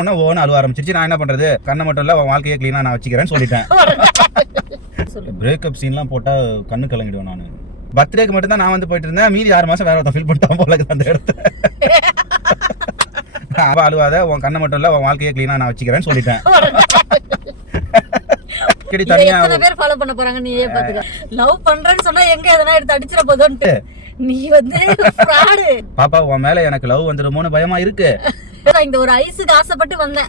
உடனே ஓன்னு அழுவ ஆரம்பிச்சிருச்சு. நான் என்ன பண்றது, கண்ணை மட்டும் இல்ல உன் வாழ்க்கையை கிளீனா நான் வச்சுக்கிறேன்னு சொல்லிட்டேன். பிரேக்கப் சீன்லாம் போட்டா கண்ணு கலங்கிடுவேன் நான். பர்த்டேக்கு மட்டும் தான் நான் வந்து போயிட்டு இருந்தேன். மீதி 6 மாசம் வேற ஒருத்தன் ஃபில் பண்ணிட்டான் போல அந்த இடத்த. அழுவாத, உன் கண்ணை மட்டும் இல்ல உன் வாழ்க்கையை கிளீனா நான் வச்சுக்கிறேன்னு சொல்லிட்டேன். எத்தனை பேர் ஃபாலோ பண்ண போறாங்க நீயே பாத்துக்க. லவ் பண்றேன்னு சொன்னா எங்க எதனா எடுத்து அடிச்சிர போதோன்ட்டு நீ வந்து ஃப்ராட். பாப்பா உன் மேல எனக்கு லவ் வந்துருமோன்னு பயமா இருக்கு. இந்த ஒரு ஐஸுக்கு ஆசைப்பட்டு வந்தேன்.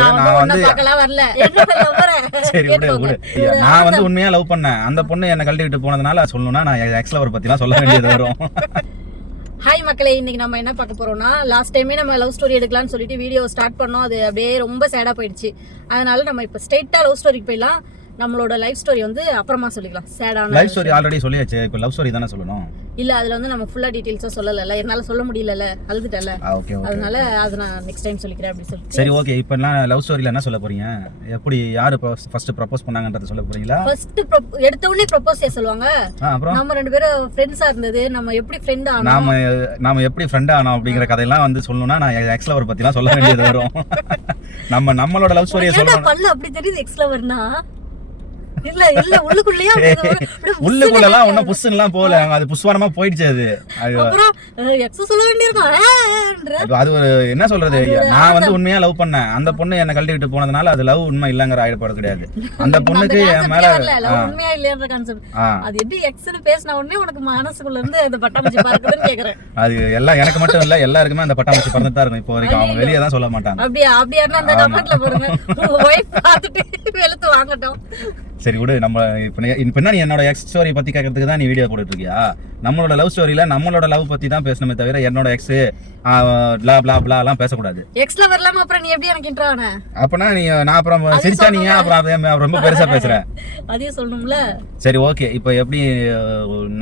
நான் வந்து பார்க்கலாம் வரல. சரி விடு விடு. நான் வந்து உண்மையா லவ் பண்ணேன். அந்த பொண்ணு என்ன கழட்டி விட்டு போனதுனால சொல்லணும்னா நான் எக்ஸ் லவர் பத்திலாம் சொல்ல வேண்டியது வரும். ஹாய் மக்களே, இன்னைக்கு நம்ம என்ன பார்க்க போறோம்னா, லாஸ்ட் டைமே நம்ம லவ் ஸ்டோரி எடுக்கலாம்னு சொல்லிட்டு வீடியோ ஸ்டார்ட் பண்ணோம். அது அப்படியே ரொம்ப சேடா போயிடுச்சு. அதனால நம்ம இப்போ ஸ்ட்ரெயிட்டா லவ் ஸ்டோரிக்கு போயிடலாம். நம்மளோட லைஃப் ஸ்டோரி வந்து அப்புறமா சொல்லிக்கலாம். சேடான லைஃப் ஸ்டோரி ஆல்ரெடி சொல்லியாச்சு. இப்போ லவ் ஸ்டோரி தானே சொல்லணும். இல்ல அதுல வந்து நம்ம ஃபுல்லா டீடைல்ஸா சொல்லல. என்னால சொல்ல முடியல, அழுதுட்டல. அதனால அத நான் நெக்ஸ்ட் டைம் சொல்லிக்கிறேன் அப்படி சொல்லி. சரி ஓகே. இப்போ நான் லவ் ஸ்டோரியில என்ன சொல்ல போறீங்க? எப்படி யாரு ஃபர்ஸ்ட் ப்ரோபோஸ் பண்ணாங்கன்றத சொல்ல போறீங்களா? ஃபர்ஸ்ட் எடுத்த உடனே ப்ரோபோஸ் செய்ய சொல்லுவாங்க. அப்புறம் நம்ம ரெண்டு பேரும் ஃப்ரெண்ட்ஸா இருந்தது, நம்ம எப்படி ஃப்ரெண்ட் ஆனோம், நாம எப்படி ஃப்ரெண்ட் ஆனோம் அப்படிங்கிற கதையெல்லாம் வந்து சொல்லணும்னா நான் எக்ஸ் லவர் பத்திலாம் சொல்ல வேண்டியது வரும். நம்மளோட லவ் ஸ்டோரியை சொல்லணும். பல்ல அப்படி தெரியுது எக்ஸ் லவர்னா. இல்ல இல்ல உள்ளுக்குள்ளேயே உள்ளுக்குள்ளலாம் ஒன்னும் புஷ்லாம் போல, அது புஷ்வானமா போயிடுச்சு. அது அப்புறம் எக்ஸ் சொல்ல வேண்டியிருக்கும். அது ஒரு என்ன சொல்றது, நான் வந்து உண்மையா லவ் பண்ணேன். அந்த பொண்ணு என்ன கழட்டி விட்டு போனதுனால அது லவ் உண்மை இல்லங்கிற ஆயிடப்பட கிடையாது. அந்த பொண்ணுக்கு என் மேல உண்மையா இல்லையன்ற கான்செப்ட். அது எப்படி எக்ஸ்னு பேசின உடனே உனக்கு மனசுக்குள்ள இருந்து அந்த பட்டாம்பூச்சி பறக்குதுன்னு கேக்குறேன். அது எல்லாம் எனக்கு மட்டும் இல்ல, எல்லாருக்குமே அந்த பட்டாம்பூச்சி பறந்துட்டு தான் இருக்கும். இப்போ வரைக்கும் அவங்க வெளியே தான் சொல்ல மாட்டாங்க. அப்படியா அந்த கமெண்ட்ல போடுங்க. வைஃப் பார்த்துட்டு வெளுத்து வாங்கட்டும். சரி விடு. நம்ம இப்ப நீ என்னோட எக்ஸ் ஸ்டோரி பத்தி கேட்கறதுக்கு தான் நீ வீடியோ போட்டுட்டு இருக்கியா? நம்மளோட லவ் ஸ்டோரியில நம்மளோட லவ் பத்தி தான் பேசணுமே தவிர என்னோட எக்ஸ் blah blah blah எல்லாம் பேசக்கூடாது. எக்ஸ் லவர் இல்லாம அப்புறம் நீ எப்படி எனக்கு இன்ட்ரோ ஆன? அப்பனா நீ நான் அப்புறம் சிரிச்சா நீ அப்புறம் ரொம்ப பெருசா பேசுற. அதையும் சொல்லணும்ல. சரி ஓகே. இப்போ எப்படி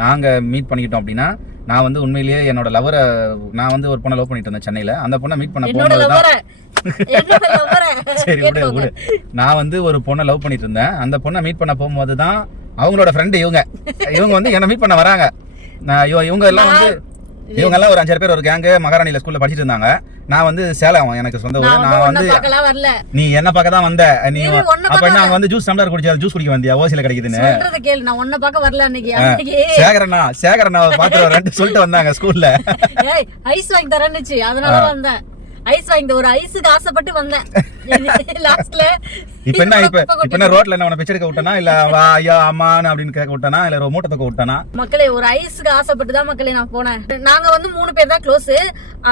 நாங்க மீட் பண்ணிக்கிட்டோம் அப்படின்னா, நான் வந்து உண்மையிலேயே என்னோட லவரை நான் வந்து ஒரு பொண்ணை லவ் பண்ணிட்டு இருந்தேன் சென்னையில. அந்த பொண்ணை மீட் பண்ண போகும்போது சரி விடு விடு. நான் வந்து ஒரு பொண்ணை லவ் பண்ணிட்டு இருந்தேன். அந்த பொண்ணை மீட் பண்ண போகும்போது தான் அவங்களோட ஃப்ரெண்டு இவங்க வந்து என்ன மீட் பண்ண வராங்க. இவங்க எல்லாம் வந்து இவங்க எல்லாம் ஒரு 5 பேர் ஒரு கேங்கு மகாராணியில ஸ்கூல்ல படிச்சிட்டு இருந்தாங்க. நான் வந்து சேலம், எனக்கு சொந்த ஊர். நான் வந்து நீ என்ன பார்க்க தான் வந்த. நீ அப்ப என்ன வந்து ஜூஸ் டம்ளர் குடிச்சா ஜூஸ் குடிக்க வந்தியா? ஓசில கிடைக்குதுன்னு சொல்றத கேளு. நான் உன்ன பார்க்க வரல அன்னைக்கு. சேகரண்ணா பாத்து வரேன்னு சொல்லிட்டு வந்தாங்க ஸ்கூல்ல. ஏய் ஐஸ் வாங்கி தரேன்னுச்சு, அதனால வந்தேன். ஐஸ் வாங்கி ஒரு ஐஸுக்கு ஆசைப்பட்டு வந்தேன். லாஸ்ட்ல இப்ப என்ன ரோட்ல என்ன பிச்சை எடுக்க விட்டனா இல்ல வா ஐயா அம்மான்னு அப்படின்னு கேட்க விட்டனா இல்ல மூட்டை தூக்க விட்டனா? மக்களே ஒரு ஐஸுக்கு ஆசைப்பட்டு தான் மக்களே நான் போனேன். நாங்க வந்து 3 பேர் தான் க்ளோஸ்.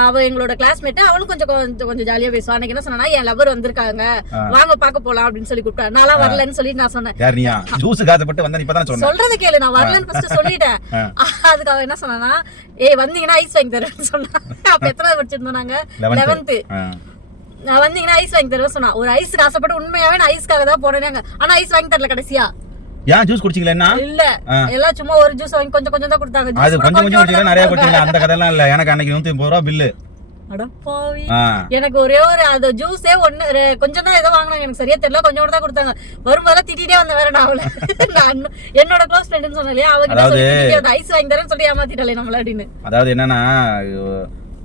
அவ எங்களோட கிளாஸ்மேட். அவளும் கொஞ்சம் ஜாலியா பேசுவா. அன்னைக்கு என்ன சொன்னா, என் லவர் வந்திருக்காங்க வாங்க பாக்க போலாம் அப்படின்னு சொல்லி கூப்பிட்டா. நான் வரலன்னு சொல்லி நான் சொன்னேன். யாரியா ஜூஸுக்கு ஆசைப்பட்டு வந்தா? இப்பதான் சொன்னேன். சொல்றது கேளு. நான் வரலன்னு ஃபர்ஸ்ட் சொல்லிட்டேன். அதுக்கு அவ என்ன சொன்னா, ஏய் வந்தீங்கன்னா ஐஸ் வாங்கி தரேன்னு சொன்னா. அப்ப எத்தனை படிச்சிருந்தோம் நாங்க? 11th. நான் வந்தீங்கன்னா ஐஸ் வாங்கி தருவேன் சொன்னா. ஒரு ஐஸ்க்கு ஆசைப்பட்டு உண்மையாவே நான் ஐஸ்க்காக தான் போனேன். ஆனா ஐஸ் வாங்கி தரல கடைசியா. ஏன் ஜூஸ் குடிச்சீங்களா? என்ன இல்ல, எல்லாம் சும்மா ஒரு ஜூஸ் வாங்கி கொஞ்சம் தான் கொடுத்தாங்க. அது கொஞ்சம் குடிச்சீங்க, நிறைய குடிச்சீங்க. அந்த கதையெல்லாம் இல்ல. எனக்கு அன்னைக்கு 150 ரூபாய் பில்லு. அடப்பாவி. எனக்கு ஒரே ஒரு அந்த ஜூஸே கொஞ்சம் தான் ஏதோ வாங்கினாங்க. எனக்கு சரியா தெரியல. கொஞ்சம் தான் கொடுத்தாங்க. வரும்போதெல்லாம் திட்டிட்டே வந்த வேற. நான் என்னோட க்ளோஸ் ஃப்ரெண்ட்னு சொன்னாலே அவகிட்ட ஐஸ் வாங்கி தரேன்னு சொல்லி ஏமாத்திட்டாலே நம்மள அப்படின்னு. அதாவது என்னன்னா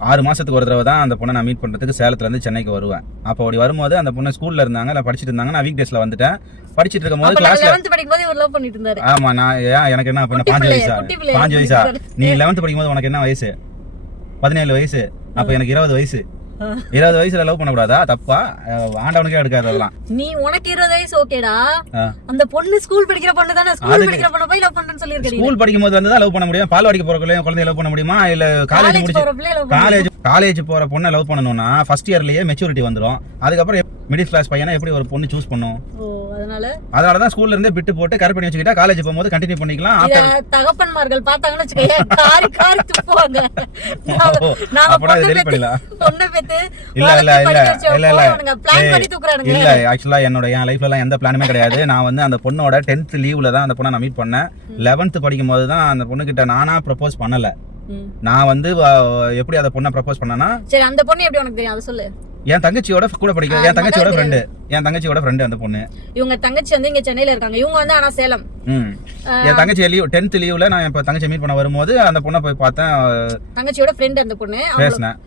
6 மாசத்துக்கு ஒரு தடவை தான் அந்த பொண்ணை நான் மீட் பண்றதுக்கு சேலத்துல இருந்து சென்னைக்கு வருவேன். அப்போ அப்படி வரும்போது அந்த பொண்ணு ஸ்கூல்ல இருந்தாங்க, இல்ல படிச்சிட்டு இருந்தாங்க. நான் வீக் டேஸ்ல வந்துட்டேன். படிச்சிட்டு இருக்கும்போது கிளாஸ்ல 11th படிக்கும்போது இவர் லவ் பண்ணிட்டு இருந்தாரு. ஆமா. நான் எனக்கு என்ன பண்ண 5 வயசா? நீ 11th படிக்கும்போது உனக்கு என்ன வயசு? 17 வயசு. அப்ப எனக்கு 20 வயசு. 20 வயசுல லவ் பண்ண கூடாதா? தப்பா? ஆண்டவனுக்கே எடுக்காது அதெல்லாம். நீ உனக்கு 20 வயசு ஓகேடா. அந்த பொண்ணு ஸ்கூல் படிக்கிற பொண்ணு தானே. ஸ்கூல் படிக்கிற பொண்ணு போய் லவ் பண்றேன்னு சொல்லி இருக்கீங்க. ஸ்கூல் படிக்கும்போது வந்து தான் லவ் பண்ண முடியும். பால்வாடிக்கு போற குழந்தைய லவ் பண்ண முடியுமா? இல்ல காலேஜ் போற பொண்ணை லவ் பண்ணணும்னா ஃபர்ஸ்ட் இயர்லயே மெச்சூரிட்டி வந்துரும். அதுக்கப்புறம் மிடில் கிளாஸ் பையனா எப்படி ஒரு பொண்ணு சூஸ் பண்ணும்? அதனால தான் ஸ்கூல்ல இருந்தே பிட்டு போட்டு கரெக்ட் பண்ணி வச்சுக்கிட்டா காலேஜ் போகும்போது கண்டினியூ பண்ணிக்கலாம். தகப்பன்மார்கள் பார்த்தாங்கன்னு வச்சுக்கோங்க, காரி காரி துப்புவாங்க. அப்பனா இது டெலிட் பண்ணலாம். பொண்ணு பெத்து இல்ல பிளான் பண்ணி தூக்குறானுங்க. இல்ல ஆக்சுவலா என் லைஃப்ல எல்லாம் எந்த பிளானுமே கிடையாது. நான் வந்து அந்த பொண்ணோட 10th லீவ்ல தான் அந்த பொண்ணை நான் மீட் பண்ணேன். 11th படிக்கும் போது தான் அந்த பொண்ணு கிட்ட நானா ப்ரப்போஸ் பண்ணல. நான் வந்து எப்படி அந்த பொண்ணை ப்ரப்போஸ் பண்ணனா? சரி அந்த பொண்ணு எப்படி உனக்கு தெரியும் அத சொல்லு. என் தங்கச்சியோட கூட படிக்கிற என் தங்கச்சியோட ஃப்ரெண்ட் அந்த பொண்ணு. இவங்க தங்கச்சி வந்து இங்க சென்னையில இருக்காங்க. இவங்க வந்து ஆனா சேலம். என் தங்கச்சி 10th லீவ்ல நான் இப்ப தங்கச்சி மீட் பண்ண வரும்போது அந்த பொண்ணை போய் பார்த்தேன். தங்கச்சியோட ஃப்ரெண்ட் அந்த பொண்ணு. பேசினேன்.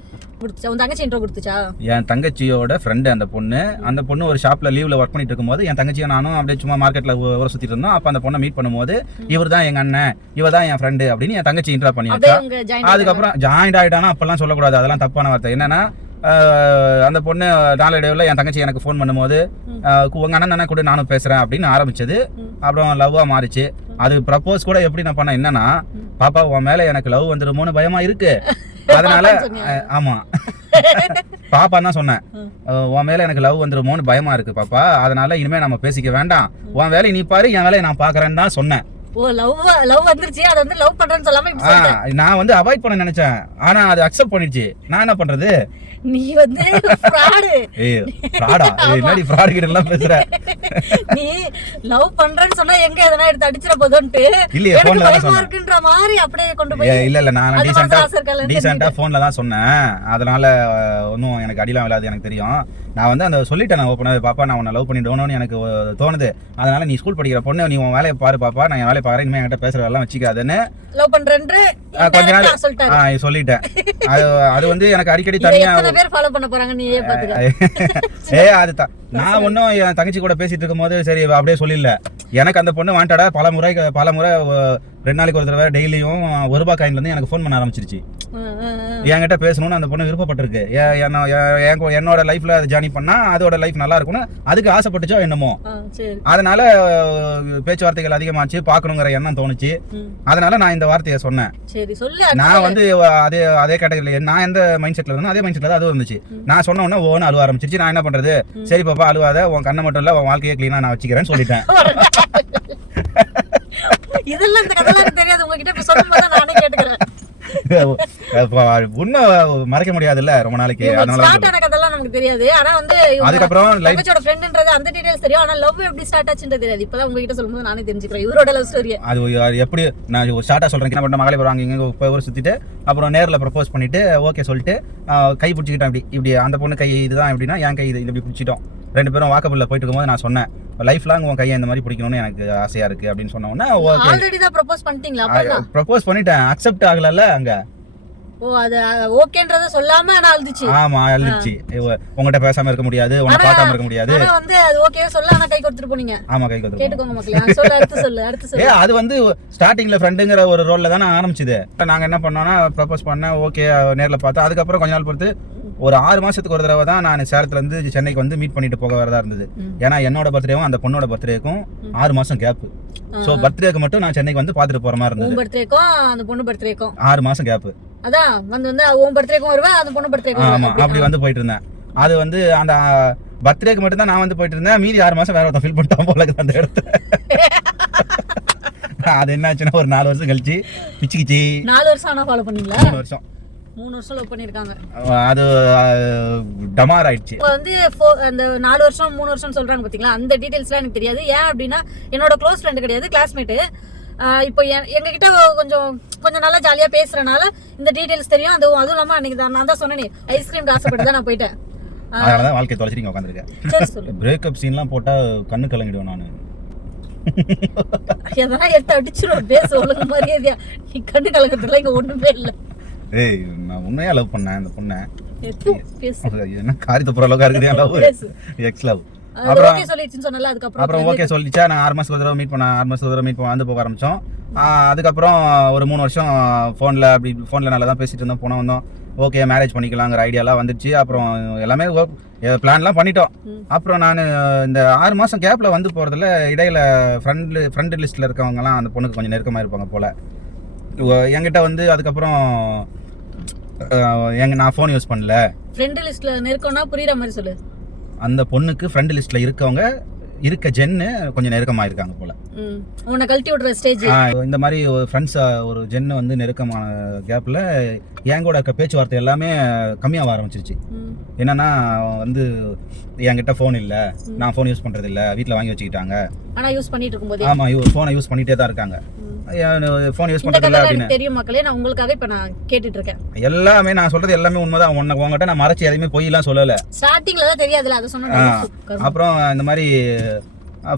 கொடுத்துச்சா உன் தங்கச்சி இன்ட்ரோ கொடுத்துச்சா? என் தங்கச்சியோட ஃப்ரெண்டு அந்த பொண்ணு ஒரு ஷாப்ல லீவ்ல ஒர்க் பண்ணிட்டு இருக்கும்போது என் தங்கச்சியும் நானும் அப்படியே சும்மா மார்க்கெட்ல ஊர சுத்திட்டு இருந்தோம். அப்ப அந்த பொண்ணை மீட் பண்ணும்போது இவர் தான் எங்க அண்ணன், இவ தான் என் ஃப்ரெண்டு அப்படின்னு என் தங்கச்சி இன்ட்ரோ பண்ணி வச்சா. அதுக்கப்புறம் ஜாயிண்ட் ஆயிட்டானா அப்பெல்லாம் சொல்லக்கூடாது, அதெல்லாம் தப்பான வார்த்தை. என்னன்னா அந்த பொண்ணு நாளடைவில் என் தங்கச்சி எனக்கு ஃபோன் பண்ணும்போது உங்க அண்ணன் தானே கூட நானும் பேசுறேன் அப்படின்னு ஆரம்பிச்சது. அப்புறம் லவ்வா மாறிச்சு. அது ப்ரப்போஸ் கூட எப்படி நான் பண்ணேன், என்னன்னா பாப்பா உன் மேல எனக்கு லவ் வந்துருமோன்னு பயமா இருக்கு, அதனால ஆமா பாப்பா தான் சொன்னேன், உன் மேல எனக்கு லவ் வந்துருமோன்னு பயமா இருக்கு பாப்பா, அதனால இனிமே நம்ம பேசிக்க வேண்டாம், உன் வேலையை நீ பாரு, என் வேலையை நான் பாக்குறேன்னு தான் சொன்னேன். லவ் வந்துருச்சு, அது வந்து லவ் பண்றேன்னு சொல்லாம நான் வந்து அவாய்ட் பண்ண நினைச்சேன், ஆனா அது அக்செப்ட் பண்ணிடுச்சு. நான் என்ன பண்றது? நீ வந்து ஃப்ராடு. ஏய் ஃப்ராடா? என்னடி ஃப்ராட் கிட்ட எல்லாம் பேசுற? நீ லவ் பண்றேன்னு சொன்னா எங்க எதனா எடுத்து அடிச்சிர போதோன்ட்டு இல்லையே போன்ல தான் பயமா இருக்குன்ற மாதிரி அப்படியே கொண்டு போய். இல்ல நான் டீசென்ட்டா போன்ல தான் சொன்னேன். அதனால ஒன்னும் எனக்கு அடிலாம் விழாது, எனக்கு தெரியும். நான் வந்து அந்த சொல்லிட்டேன், நான் ஓப்பனாவே பாப்பா நான் உன்னை லவ் பண்ணிடுவோன்னு எனக்கு தோணுது, அதனால நீ ஸ்கூல் படிக்கிற பொண்ணு, நீ உன் வேலையை பாரு பாப்பா, நான் என் வேலையை பாக்குறேன், இனிமே என்கிட்ட பேசுற வேலை வச்சுக்காதுன்னு லவ் பண்றேன்னு கொஞ்ச நாள் சொல்லிட்டேன். அது வந்து எனக்கு அடிக்கடி தனியா பேர் ஃபாலோ பண்ண போறாங்க, நீ பாத்துக்க. அதுதான் நான் ஒன்னும் என் தங்கச்சி கூட பேசிட்டு இருக்கும் போது சரி அப்படியே சொல்லிடல. எனக்கு அந்த பொண்ணு வாண்டடா பல முறை 2 நாளைக்கு ஒரு தடவை டெய்லியும் ₹1 காயின்ல இருந்து எனக்கு ஃபோன் பண்ண ஆரம்பிச்சிருச்சு. என்கிட்ட பேசணும்னு அந்த பொண்ணு விருப்பப்பட்டிருக்கு. என்னோட லைஃப்ல அது ஜாயின் பண்ணா அதோட லைஃப் நல்லா இருக்கும்னு அதுக்கு ஆசைப்பட்டுச்சோ என்னமோ, அதனால பேச்சுவார்த்தைகள் அதிகமாச்சு, பாக்கணுங்கிற எண்ணம் தோணுச்சு. அதனால நான் இந்த வார்த்தையை சொன்னேன். நான் வந்து அதே கேட்டகரியில நான் எந்த மைண்ட் செட்ல இருந்தேன் அதே மைண்ட் செட்ல தான் அதுவும் இருந்துச்சு. நான் சொன்ன உடனே ஓன்னு அழுவ ஆரம்பிச்சிருச்சு. நான் என்ன பண்றது, சரி பாப்பா அழுவாத, உன் கண்ணை மட்டும் இல்ல உன் வாழ்க்கையை கிளீனா நான் வச்சுக்கிறேன்னு சொல்லிட்டேன். இதெல்லாம் இந்த கதைலாம் தெரியாது, உங்ககிட்ட இப்ப சொல்லும்போது நானே கேட்டுக்கிறேன். உண்மை மறைக்க முடியாதுல்ல ரொம்ப நாளைக்கு, அதனால ஸ்டார்ட் ஆன கதைலாம் நமக்கு தெரியாது. ஆனா வந்து அதுக்கப்புறம் லைஃபோட ஃப்ரெண்ட்ன்றது அந்த டீடைல்ஸ் தெரியும், ஆனா லவ் எப்படி ஸ்டார்ட் ஆச்சுன்றது தெரியாது. இப்பதான் உங்ககிட்ட சொல்லும்போது நானே தெரிஞ்சுக்கிறேன் இவரோட லவ் ஸ்டோரி. அது எப்படி நான் ஒரு ஷார்ட்டா சொல்றேன். என்ன பண்ண மகளே வருவாங்க இங்க போய் ஒரு சுத்திட்டு அப்புறம் நேர்ல ப்ரப்போஸ் பண்ணிட்டு ஓகே சொல்லிட்டு கை பிடிச்சிக்கிட்டேன். இப்படி அந்த பொண்ணு கை இதுதான் எப்படின்னா என் கை இது இப்படி பிடிச்சிட்டோம். 2 பேரும் வாக்கபிள்ல போயிட்டு இருக்கும்போது நான் சொன்னேன், லைஃப் லாங் உன் கையை இந்த மாதிரி பிடிக்கணும்னு எனக்கு ஆசையா இருக்கு அப்படின்னு சொன்ன உடனே ஓகே. ஆல்ரெடி தான் ப்ரப்போஸ் பண்ணிட்டீங்களா? அப்பதான் ப்ரப்போஸ் பண்ணிட்டேன், அக்செப்ட் ஆகலல்ல அங்க. ஓ அது ஓகேன்றத சொல்லாம நான் அழுதுச்சு. ஆமா அழுதுச்சு. உங்ககிட்ட பேசாம இருக்க முடியாது, உன்னை பார்க்காம இருக்க முடியாது. ஆனா வந்து அது ஓகேவே சொல்ல ஆனா கை கொடுத்துட்டு போனீங்க. ஆமா கை கொடுத்து கேட்டுக்கோங்க மக்களே. சொல்லு அடுத்து சொல்லு. அது வந்து ஸ்டார்டிங்ல ஃப்ரெண்டுங்கிற ஒரு ரோல்ல தான ஆரம்பிச்சது. நாங்க என்ன பண்ணோம்னா ப்ரப்போஸ் பண்ண ஓகே நேர்ல பார்த்தா அதுக்கப்புறம் கொஞ்ச நாள் பொறுத்து ஒரு 6 மாசத்துக்கு ஒரு தடவை தான் நான் சேலத்துல இருந்து சென்னைக்கு வந்து மீட் பண்ணிட்டு போக வரதா இருந்தது. ஏன்னா என்னோட பர்த்டேவும் அந்த பொண்ணோட பர்த்டேக்கும் 6 மாசம் கேப். சோ பர்த்டேக்கு மட்டும் நான் சென்னைக்கு வந்து பாத்துட்டு போற மாதிரி இருந்தது. உன் பர்த்டேக்கும் அந்த பொண்ணு பர்த்டேக்கும் 6 மாசம் கேப். அதான் வந்து உன் பர்த்டேக்கும் வருவேன், அந்த பொண்ணு பர்த்டேக்கும். ஆமா அப்படி வந்து போயிட்டு இருந்தேன். அது வந்து அந்த பர்த்டேக்கு மட்டும் தான் நான் வந்து போயிட்டு இருந்தேன். மீதி 6 மாசம் வேற ஒருத்தன் ஃபீல் பண்ணிட்டான் போல அந்த இடத்துல. அது என்னாச்சுன்னா ஒரு 4 வருஷம் கழிச்சு பிச்சுக்கிச்சு. 4 வருஷம் ஆனா ஃபாலோ பண்ணீங்களா? 3 வருஷம் லவ் பண்ணிருக்காங்க. அது டமார் ஆயிடுச்சு. இப்போ வந்து அந்த 4 வருஷம் 3 வருஷம் சொல்றாங்க பாத்தீங்களா, அந்த டீடைல்ஸ்லாம் எனக்கு தெரியாது. ஏன் அப்படின்னா என்னோட க்ளோஸ் ஃப்ரெண்ட் கிடையாது, கிளாஸ்மேட். இப்போ எங்ககிட்ட கொஞ்சம் நல்லா ஜாலியா பேசுறனால இந்த டீடைல்ஸ் தெரியும். அதுவும் இல்லாம அன்னைக்கு நான் தான் சொன்னேன் ஐஸ்கிரீம் ஆசைப்பட்டு தான் நான் போயிட்டேன். அதனால வாழ்க்கை தொலைச்சிட்டு உட்காந்துருக்கேன். பிரேக்கப் சீன்லாம் போட்டா கண்ணு கலங்கிடுவேன் நான். எதனா எடுத்து அடிச்சிருவேன். பேச ஒழுங்கு மரியாதையா, நீ கண்ணு கலங்கிறதுல இங்க ஒண்ணுமே இல்லை. ஏய் நான் உண்மையா லவ் பண்ணேன் அந்த பொண்ணை. என்ன காரியத்தை போற அளவுக்கு இருக்குது லவ், எக்ஸ் லவ். அப்புறம் ஓகே சொல்லிச்சா. நான் 6 மாசத்துக்கு ஒரு தடவை மீட் பண்ண வந்து போக ஆரம்பிச்சோம். அதுக்கப்புறம் ஒரு 3 வருஷம் ஃபோன்ல நல்லா தான் பேசிட்டு இருந்தோம், போனோம் வந்தோம். ஓகே மேரேஜ் பண்ணிக்கலாங்கிற ஐடியாலாம் வந்துச்சு. அப்புறம் எல்லாமே பிளான்லாம் பண்ணிட்டோம். அப்புறம் நான் இந்த 6 மாசம் கேப்ல வந்து போறதுல இடையில ஃப்ரெண்ட் லிஸ்ட்ல இருக்கவங்கலாம் அந்த பொண்ணுக்கு கொஞ்சம் நெருக்கமா இருப்பாங்க போல. என்கிட்ட வந்து அதுக்கப்புறம் நான் ஃபோன் யூஸ் பண்ணல. ஃப்ரெண்ட் லிஸ்ட்ல நெருக்கம்னா புரியுற மாதிரி சொல்லு. அந்த பொண்ணுக்கு ஃப்ரெண்ட் லிஸ்ட்ல இருக்கவங்க ஜென்னு கொஞ்சம் நெருக்கமா இருக்காங்க போல. உன்னை கழட்டி விடுற ஸ்டேஜ். இந்த மாதிரி ஃப்ரெண்ட்ஸ் ஒரு ஜென்னு வந்து நெருக்கமான கேப்ல என் கூட இருக்க பேச்சுவார்த்தை எல்லாமே கம்மியாக ஆரம்பிச்சிருச்சு. என்னன்னா வந்து என்கிட்ட ஃபோன் இல்ல, நான் ஃபோன் யூஸ் பண்றது இல்ல, வீட்டில் வாங்கி வச்சுக்கிட்டாங்க. ஆனா யூஸ் பண்ணிட்டு இருக்கும்போது ஆமா ஃபோனை யூஸ் பண்ணிட்டே தான் இருக்காங்க. ஃபோன் யூஸ் பண்றது இல்ல அப்படின்னு தெரியும் மக்களே. நான் உங்களுக்காக இப்ப நான் கேட்டுட்டு இருக்கேன். எல்லாமே நான் சொல்றது எல்லாமே உண்மைதான். உங்ககிட்ட நான் மறைச்சு எதையுமே பொய்யெல்லாம் சொல்லல. ஸ்டார்டிங்ல தான் தெரியாதுல, அத சொன்னேன். அப்புறம் இந்த மாதிரி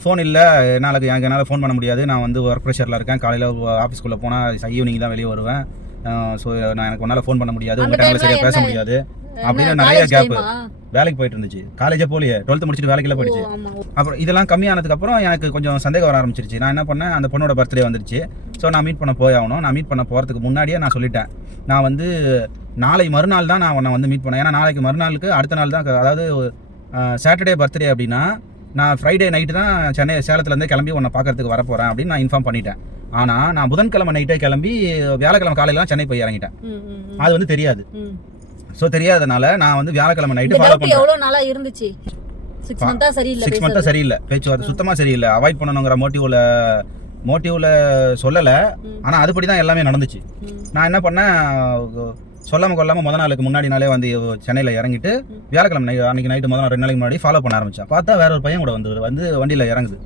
ஃபோன் இல்லை, என்னால் ஃபோன் பண்ண முடியாது, நான் வந்து ஒர்க் ப்ரெஷரில் இருக்கேன், காலையில் ஆஃபீஸ்க்குள்ளே போனால் ஈவினிங் தான் வெளியே வருவேன், ஸோ நான் எனக்கு உன்னால் ஃபோன் பண்ண முடியாது, உங்கள்கிட்ட என்னால் சரியாக பேச முடியாது அப்படின்னு நிறைய கேப்பு. வேலைக்கு போயிட்டு இருந்துச்சு, காலேஜே போலியே, 12th முடிச்சுட்டு வேலைக்கெல்லாம் போயிடுச்சு. அப்புறம் இதெல்லாம் கம்மியானதுக்கப்புறம் எனக்கு கொஞ்சம் சந்தேகம் வர ஆரம்பிச்சிருச்சு. நான் என்ன பண்ணேன், அந்த பொண்ணோட பர்த்டே வந்துருச்சு. ஸோ நான் மீட் பண்ண போய் ஆகணும். நான் மீட் பண்ண போகிறதுக்கு முன்னாடியே நான் சொல்லிட்டேன், நான் வந்து நாளை மறுநாள் தான் நான் உன்னை வந்து மீட் பண்ணேன். ஏன்னா நாளைக்கு மறுநாளுக்கு அடுத்த நாள் தான், அதாவது சாட்டர்டே பர்த்டே அப்படின்னா நான் ஃப்ரைடே நைட்டு தான் சேலத்துலேருந்தே கிளம்பி உன்னை பார்க்கறதுக்கு வர போகிறேன் அப்படின்னு நான் இன்ஃபார்ம் பண்ணிட்டேன். ஆனால் நான் புதன்கிழமை நைட்டே கிளம்பி வியாழக்கிழமை காலையிலாம் சென்னை போய் இறங்கிட்டேன். அது வந்து தெரியாது. ஸோ தெரியாதனால நான் வந்து வியாழக்கிழமை நைட்டு ஃபாலோ பண்ணேன். எவ்வளோ நாளாக இருந்துச்சு? 6 மந்த்தா சரியில்லை, 6 மந்த்தா சரியில்லை, பேச்சுவார்த்தை சுத்தமாக சரியில்லை. அவாய்ட் பண்ணணுங்கிற மோட்டிவ்ல சொல்லலை. ஆனால் அதுபடி தான் எல்லாமே நடந்துச்சு. நான் என்ன பண்ணேன், சொல்லாமல் கொள்ளாமல் முத நாளுக்கு முன்னாடி நாளே வந்து சென்னையில் இறங்கிட்டு வியாழக்கிழமை அன்னைக்கு நைட்டு 2 நாளைக்கு முன்னாடி ஃபாலோ பண்ண ஆரம்பித்தேன். பார்த்தா வேற ஒரு பையன் கூட வந்து வண்டியில் இறங்குது.